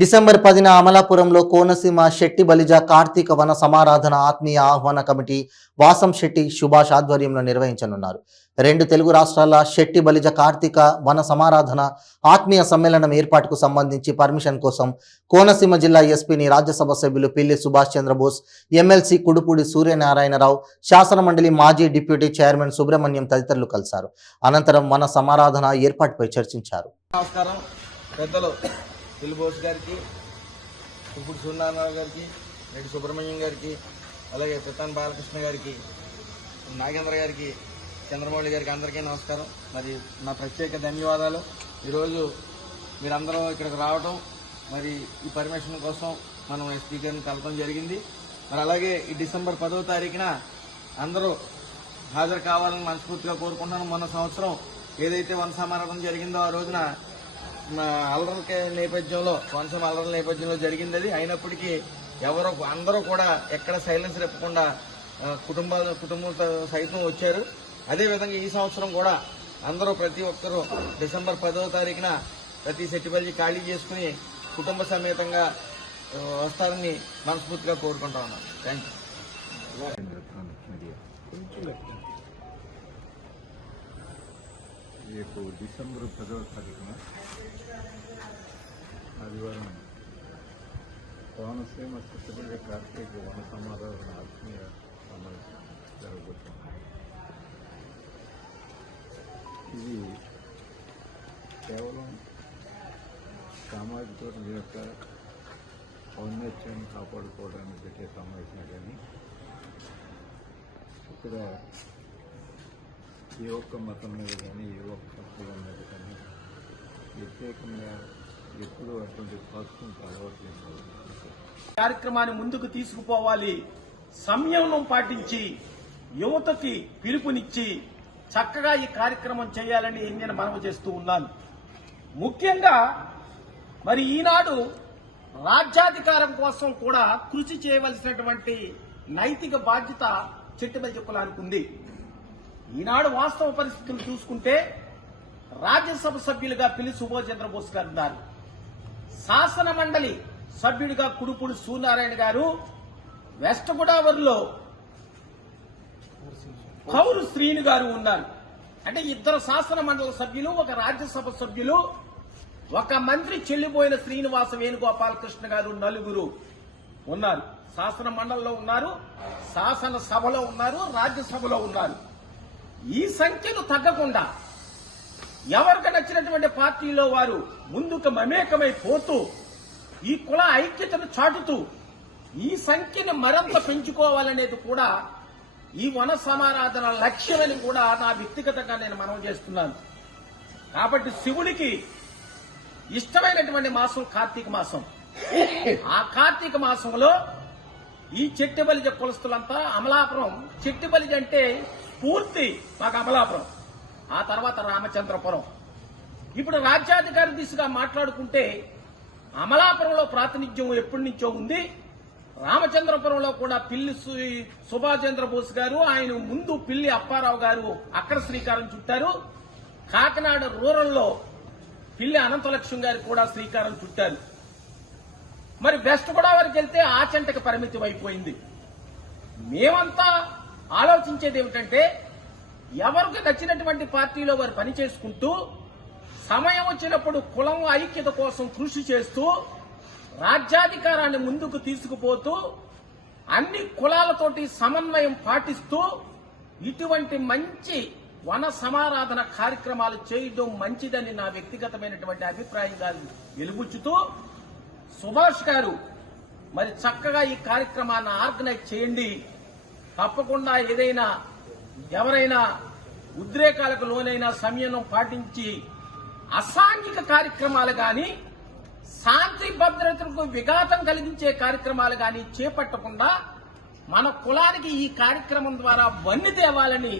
December 10న అమలాపురంలో కోనసీమ శెట్టి బలిజ కార్తీక వన సమారాధన ఆత్మీయ ఆహ్వాన కమిటీ వాసం శెట్టి సుభాష్ ఆధ్వర్యంలో నిర్వహించనున్నారు. 2 తెలుగు రాష్ట్రాల శెట్టి బలిజ కార్తీక వన సమారాధన ఆత్మీయ సమ్మేళనం ఏర్పాటుకు సంబంధించి పర్మిషన్ కోసం కోనసీమ జిల్లా ఎస్పీని రాజ్యసభ సభ్యులు పిల్లి సుభాష్ చంద్రబోస్, ఎమ్మెల్సీ కుడుపూడి సూర్యనారాయణరావు, శాసనమండలి మాజీ డిప్యూటీ చైర్మన్ సుబ్రహ్మణ్యం తదితరులు కలిశారు. అనంతరం వన సమారాధన ఏర్పాటుపై చర్చించారు. పిల్లిబోస్ గారికి, కుప్పుడు సూర్యనారాయణ గారికి, రెడ్డి సుబ్రహ్మణ్యం గారికి, అలాగే పితాన్ బాలకృష్ణ గారికి, నాగేంద్ర గారికి, చంద్రమౌళి గారికి అందరికీ నమస్కారం. మరి నా ప్రత్యేక ధన్యవాదాలు. ఈరోజు మీరందరూ ఇక్కడికి రావడం, మరి ఈ పర్మిషన్ కోసం మనం ఎస్పీ గారిని కలపడం జరిగింది. మరి అలాగే ఈ డిసెంబర్ 10వ తారీఖున అందరూ హాజరు కావాలని మనస్ఫూర్తిగా కోరుకుంటున్నాను. మొన్న సంవత్సరం ఏదైతే వన సమారాధన జరిగిందో ఆ రోజున అల్లర్ల నేపథ్యంలో వంశం అల్లర్ల నేపథ్యంలో జరిగింది. అది అయినప్పటికీ అందరూ కూడా ఎక్కడ సైలెన్స్ రెప్పకుండా కుటుంబంతో సైతం వచ్చారు. అదేవిధంగా ఈ సంవత్సరం కూడా అందరూ ప్రతి ఒక్కరూ డిసెంబర్ 10వ తారీఖున ప్రతి సెట్టిబల్జీ ఖాళీ చేసుకుని కుటుంబ సమేతంగా వస్తారని మనస్ఫూర్తిగా కోరుకుంటా ఉన్నాను. Thank you. రేపు డిసెంబర్ 10వ తారీఖున ఆదివారం కోనసీమ శెట్టి కార్తీక వన సమారాధన ఆత్మీయ సమావేశం జరగబోతుంది. ఇది కేవలం సామాజిక వర్గం యొక్క ఔన్నత్యాన్ని కాపాడుకోవడానికి పెట్టే సమావేశం కానీ ఇక్కడ ఏ ఒక్క మతం మీద కానీ ఏ ఒక్క కులం మీద కానీ ప్రత్యేకంగా ఎప్పుడూ అటువంటి పాల్గొంటే అలవాటు లేదు. కార్యక్రమాన్ని ముందుకు తీసుకుపోవాలి, సంయమనం పాటించి యువతకి పిలుపునిచ్చి చక్కగా ఈ కార్యక్రమం చేయాలని నేను మనవి చేస్తూ ఉన్నాను. ముఖ్యంగా మరి ఈనాడు రాజ్యాధికారం కోసం కూడా కృషి చేయవలసినటువంటి నైతిక బాధ్యత చెట్టుబల్జ కులానికి ఉంది. ఈనాడు వాస్తవ పరిస్థితులు చూసుకుంటే రాజ్యసభ సభ్యులుగా పిల్లి సుభాష్ చంద్రబోస్ గారు ఉన్నారు. శాసన మండలి సభ్యుడిగా కుడుపూడి సూర్యనారాయణ గారు, వెస్ట్ గోదావరిలో కౌరు శ్రీను గారు ఉన్నారు. అంటే 2 శాసన మండలి సభ్యులు, 1 రాజ్యసభ సభ్యులు, 1 మంత్రి చెల్లిపోయిన శ్రీనివాస వేణుగోపాలకృష్ణ గారు, 4 ఉన్నారు. శాసన మండలిలో ఉన్నారు, శాసన సభలో ఉన్నారు, రాజ్యసభలో ఉన్నారు. ఈ సంఖ్యను తగ్గకుండా ఎవరికి నచ్చినటువంటి పార్టీలో వారు ముందుకు మమేకమైపోతూ ఈ కుల ఐక్యతను చాటుతూ ఈ సంఖ్యను మరింత పెంచుకోవాలనేది కూడా ఈ వన సమారాధన లక్ష్యమని కూడా నా వ్యక్తిగతంగా నేను మనవి చేస్తున్నాను. కాబట్టి శివుడికి ఇష్టమైనటువంటి మాసం కార్తీక మాసం. ఆ కార్తీక మాసంలో ఈ చెట్టి బలిజ కులస్తులంతా అమలాపురం, చెట్టి బలిజ అంటే పూర్తి మాకు అమలాపురం, ఆ తర్వాత రామచంద్రపురం. ఇప్పుడు రాజ్యాధికార దిశగా మాట్లాడుకుంటే అమలాపురంలో ప్రాతినిధ్యం ఎప్పటి నుంచో ఉంది. రామచంద్రపురంలో కూడా పిల్లి సుభాష్ చంద్రబోస్ గారు, ఆయన ముందు పిల్లి అప్పారావు గారు అక్కడ శ్రీకారం చుట్టారు. కాకినాడ రూరల్లో పిల్లి అనంతలక్ష్మి గారు కూడా శ్రీకారం చుట్టారు. మరి వెస్ట్ గోదావరికి వెళ్తే ఆచంటకి పరిమితం అయిపోయింది. మేమంతా ఆలోచించేది ఏమిటంటే ఎవరికి నచ్చినటువంటి పార్టీలో వారు పనిచేసుకుంటూ సమయం వచ్చినప్పుడు కులం ఐక్యత కోసం కృషి చేస్తూ రాజ్యాధికారాన్ని ముందుకు తీసుకుపోతూ అన్ని కులాలతోటి సమన్వయం పాటిస్తూ ఇటువంటి మంచి వన సమారాధన కార్యక్రమాలు చేయడం మంచిదని నా వ్యక్తిగతమైనటువంటి అభిప్రాయంగా వెలుబుచ్చుతూ సుభాష్ గారు మరి చక్కగా ఈ కార్యక్రమాన్ని ఆర్గనైజ్ చేయండి. తప్పకుండా ఏదైనా ఎవరైనా ఉద్రేకాలకు లోనైనా సంయమనం పాటించి అసాంఘిక కార్యక్రమాలు గాని, శాంతి భద్రతలకు విఘాతం కలిగించే కార్యక్రమాలు గాని చేపట్టకుండా మన కులానికి ఈ కార్యక్రమం ద్వారా వన్నె తేవాలని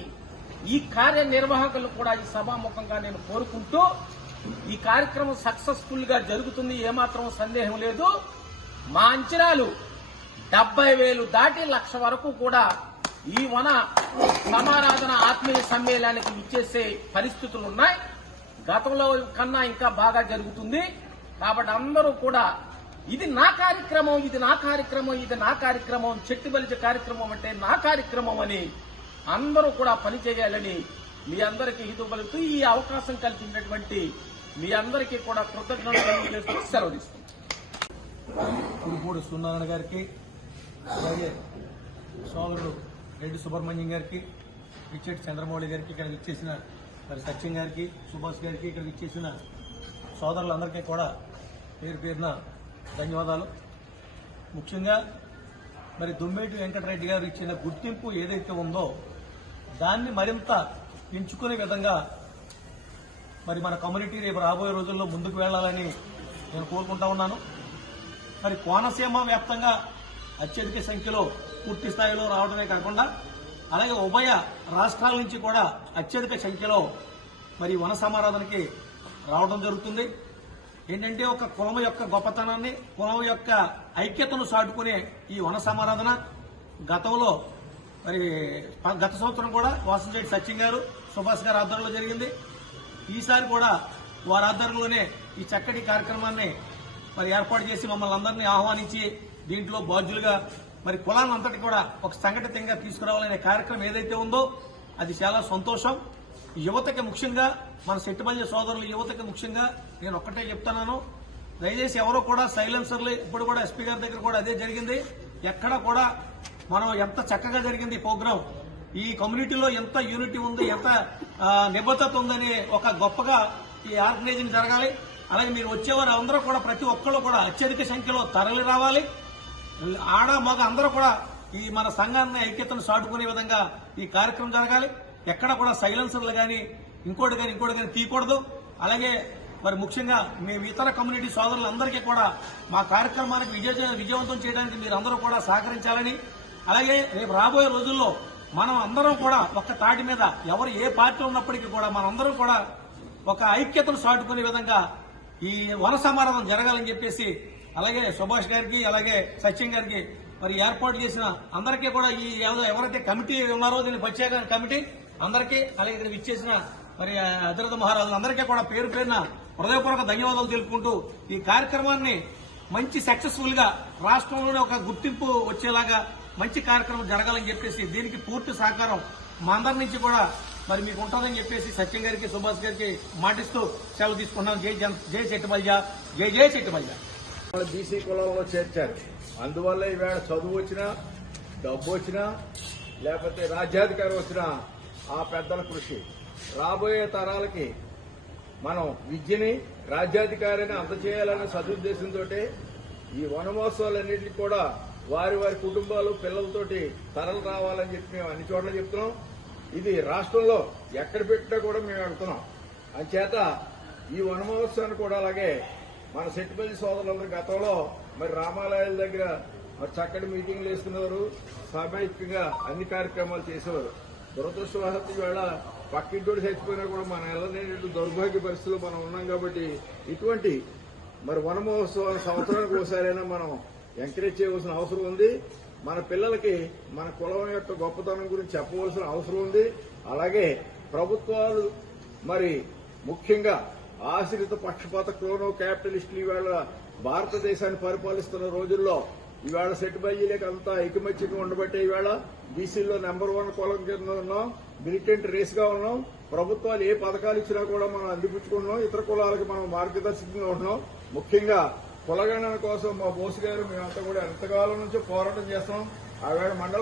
ఈ కార్యనిర్వాహకులు కూడా ఈ సభాముఖంగా నేను కోరుకుంటూ ఈ కార్యక్రమం సక్సెస్ఫుల్ గా జరుగుతుంది, ఏమాత్రం సందేహం లేదు. మా అంచనాలు 70,000 దాటి 1,00,000 వరకు కూడా ఈ వన సమారాధన ఆత్మీయ సమ్మేళనానికి ఇచ్చేసే పరిస్థితులు ఉన్నాయి. గతంలో కన్నా ఇంకా బాగా జరుగుతుంది. కాబట్టి అందరూ కూడా ఇది నా కార్యక్రమం, ఇది నా కార్యక్రమం, ఇది నా కార్యక్రమం, చెట్టి బలిజ కార్యక్రమం అంటే నా కార్యక్రమం అని అందరూ కూడా పనిచేయాలని మీ అందరికీ హితవు పలుకుతూ ఈ అవకాశం కల్పించినటువంటి మీ అందరికీ కూడా కృతజ్ఞతలు తెలియజేస్తూ సెలవు తీసుకుంటాం. కురుపూడి సూర్యనారాయణ గారికి, అలాగే సోదరుడు రెడ్డి సుబ్రహ్మణ్యం గారికి, పిచ్చెట్టి చంద్రమౌళి గారికి, ఇక్కడికి ఇచ్చేసిన మరి సత్యం గారికి, సుభాష్ గారికి, ఇక్కడికి ఇచ్చేసిన సోదరులందరికీ కూడా పేరు పేరున ధన్యవాదాలు. ముఖ్యంగా మరి దుమ్మేటి వెంకటరెడ్డి గారు ఇచ్చిన గుర్తింపు ఏదైతే ఉందో దాన్ని మరింత పెంచుకునే విధంగా మరి మన కమ్యూనిటీ రేపు రాబోయే రోజుల్లో ముందుకు వెళ్లాలని నేను కోరుకుంటా ఉన్నాను. మరి కోనసీమ వ్యాప్తంగా అత్యధిక సంఖ్యలో పూర్తి స్థాయిలో రావడమే కాకుండా అలాగే ఉభయ రాష్ట్రాల నుంచి కూడా అత్యధిక సంఖ్యలో మరి వన సమారాధనకి రావడం జరుగుతుంది. ఏంటంటే ఒక కులం యొక్క గొప్పతనాన్ని, కులం యొక్క ఐక్యతను చాటుకునే ఈ వన సమారాధన గతంలో మరి గత సంవత్సరం కూడా వాసంశెట్టి సత్యం గారు, సుభాష్ గారు ఆధ్వర్యంలో జరిగింది. ఈసారి కూడా వారి ఆధ్వర్యంలోనే ఈ చక్కటి కార్యక్రమాన్ని మరి ఏర్పాటు చేసి మమ్మల్ని అందరినీ ఆహ్వానించి దీంట్లో బాధ్యులుగా మరి కులాన్ని అంతటి కూడా ఒక సంఘటితంగా తీసుకురావాలనే కార్యక్రమం ఏదైతే ఉందో అది చాలా సంతోషం. యువతకి ముఖ్యంగా మన సెట్టిబల్య సోదరులు యువతకి ముఖ్యంగా నేను ఒక్కటే చెప్తున్నాను, దయచేసి ఎవరో కూడా సైలెన్సర్లు, ఇప్పుడు కూడా ఎస్పీ గారి దగ్గర కూడా అదే జరిగింది. ఎక్కడ కూడా మనం ఎంత చక్కగా జరిగింది ఈ ప్రోగ్రాం, ఈ కమ్యూనిటీలో ఎంత యూనిటీ ఉంది, ఎంత నిబద్ధత ఉందని ఒక గొప్పగా ఈ ఆర్గనైజింగ్ జరగాలి. అలాగే మీరు వచ్చేవారు అందరూ కూడా ప్రతి ఒక్కళ్ళు కూడా అత్యధిక సంఖ్యలో తరలి రావాలి. ఆడ మగ అందరూ కూడా ఈ మన సంఘాన్ని ఐక్యతను చాటుకునే విధంగా ఈ కార్యక్రమం జరగాలి. ఎక్కడ కూడా సైలెన్సర్లు కానీ ఇంకోటి కానీ తీయకూడదు. అలాగే మరి ముఖ్యంగా మేము ఇతర కమ్యూనిటీ సోదరులందరికీ కూడా మా కార్యక్రమానికి విజయవంతం చేయడానికి మీరందరూ కూడా సహకరించాలని, అలాగే రేపు రాబోయే రోజుల్లో మనం అందరం కూడా ఒక్క తాటి మీద ఎవరు ఏ పార్టీ ఉన్నప్పటికీ కూడా మనందరం కూడా ఒక ఐక్యతను చాటుకునే విధంగా ఈ వన సమారాధన జరగాలని చెప్పేసి అలాగే సుభాష్ గారికి అలాగే సత్యం గారికి మరి ఏర్పాటు చేసిన అందరికీ కూడా ఈ ఎవరైతే కమిటీ ఉన్నారో దీని ప్రత్యేక కమిటీ అందరికీ అలాగే ఇక్కడ ఇచ్చేసిన మరి అధిరథ మహారాజులు అందరికీ కూడా పేరు పేరున హృదయపూర్వక ధన్యవాదాలు తెలుపుకుంటూ ఈ కార్యక్రమాన్ని మంచి సక్సెస్ఫుల్ గా రాష్ట్రంలోనే ఒక గుర్తింపు వచ్చేలాగా మంచి కార్యక్రమం జరగాలని చెప్పేసి దీనికి పూర్తి సహకారం మా అందరి నుంచి కూడా మరి మీకు ఉంటుందని చెప్పేసి సత్యం గారికి సుభాష్ గారికి మాటిస్తూ సెలవు తీసుకున్నాం. జై చెట్టుబల్జ, జై జై చెట్టుబల్జ. బీసీ కులంలో చేర్చారు. అందువల్ల ఈవేళ చదువు వచ్చినా, డబ్బు వచ్చినా, లేకపోతే రాజ్యాధికారం వచ్చినా ఆ పెద్దల కృషి. రాబోయే తరాలకి మనం విద్యని, రాజ్యాధికారాన్ని అందజేయాలనే సదుద్దేశంతో ఈ వనమహోత్సవాలన్నింటినీ కూడా వారి వారి కుటుంబాలు పిల్లలతోటి తరలి రావాలని చెప్పి మేము అన్ని చోట్ల చెప్తున్నాం. ఇది రాష్ట్రంలో ఎక్కడ పెట్టినా కూడా మేము అడుగుతున్నాం. అంచేత ఈ వనమహోత్సవాన్ని కూడా అలాగే మన సెట్టిపల్లి సోదరులందరూ గతంలో మరి రామాలయాల దగ్గర మరి చక్కటి మీటింగ్లు వేసుకునేవారు, సామూహికంగా అన్ని కార్యక్రమాలు చేసేవారు. దురదృష్టవశాత్తు వేళ పక్కింటోడు చచ్చిపోయినా కూడా మన ఎల్లనేటువంటి దౌర్భాగ్య పరిస్థితుల్లో మనం ఉన్నాం. కాబట్టి ఇటువంటి మరి వనమహోత్సవాల సంవత్సరానికి ఒకసారైనా మనం ఎంకరేజ్ చేయవలసిన అవసరం ఉంది. మన పిల్లలకి మన కులం యొక్క గొప్పతనం గురించి చెప్పవలసిన అవసరం ఉంది. అలాగే ప్రభుత్వాలు మరి ముఖ్యంగా ఆశ్రిత పక్షపాత క్రోనో క్యాపిటలిస్టులు ఇవాళ భారతదేశాన్ని పరిపాలిస్తున్న రోజుల్లో ఇవాళ సెట్టిబల్జీలకు అంతా ఐకమత్యంగా ఉండబట్టే ఇవాళ బీసీల్లో నెంబర్ 1 కులం కింద ఉన్నాం, మిలిటెంట్ రేస్ గా ఉన్నాం. ప్రభుత్వాలు ఏ పథకాలు ఇచ్చినా కూడా మనం అందిపుచ్చుకుంటున్నాం. ఇతర కులాలకు మనం మార్గదర్శకంగా ఉంటున్నాం. ముఖ్యంగా కులగణన కోసం మా బోసు గారు మేమంతా కూడా ఎంతకాలం నుంచో పోరాటం చేస్తున్నాం. ఆవేళ మండల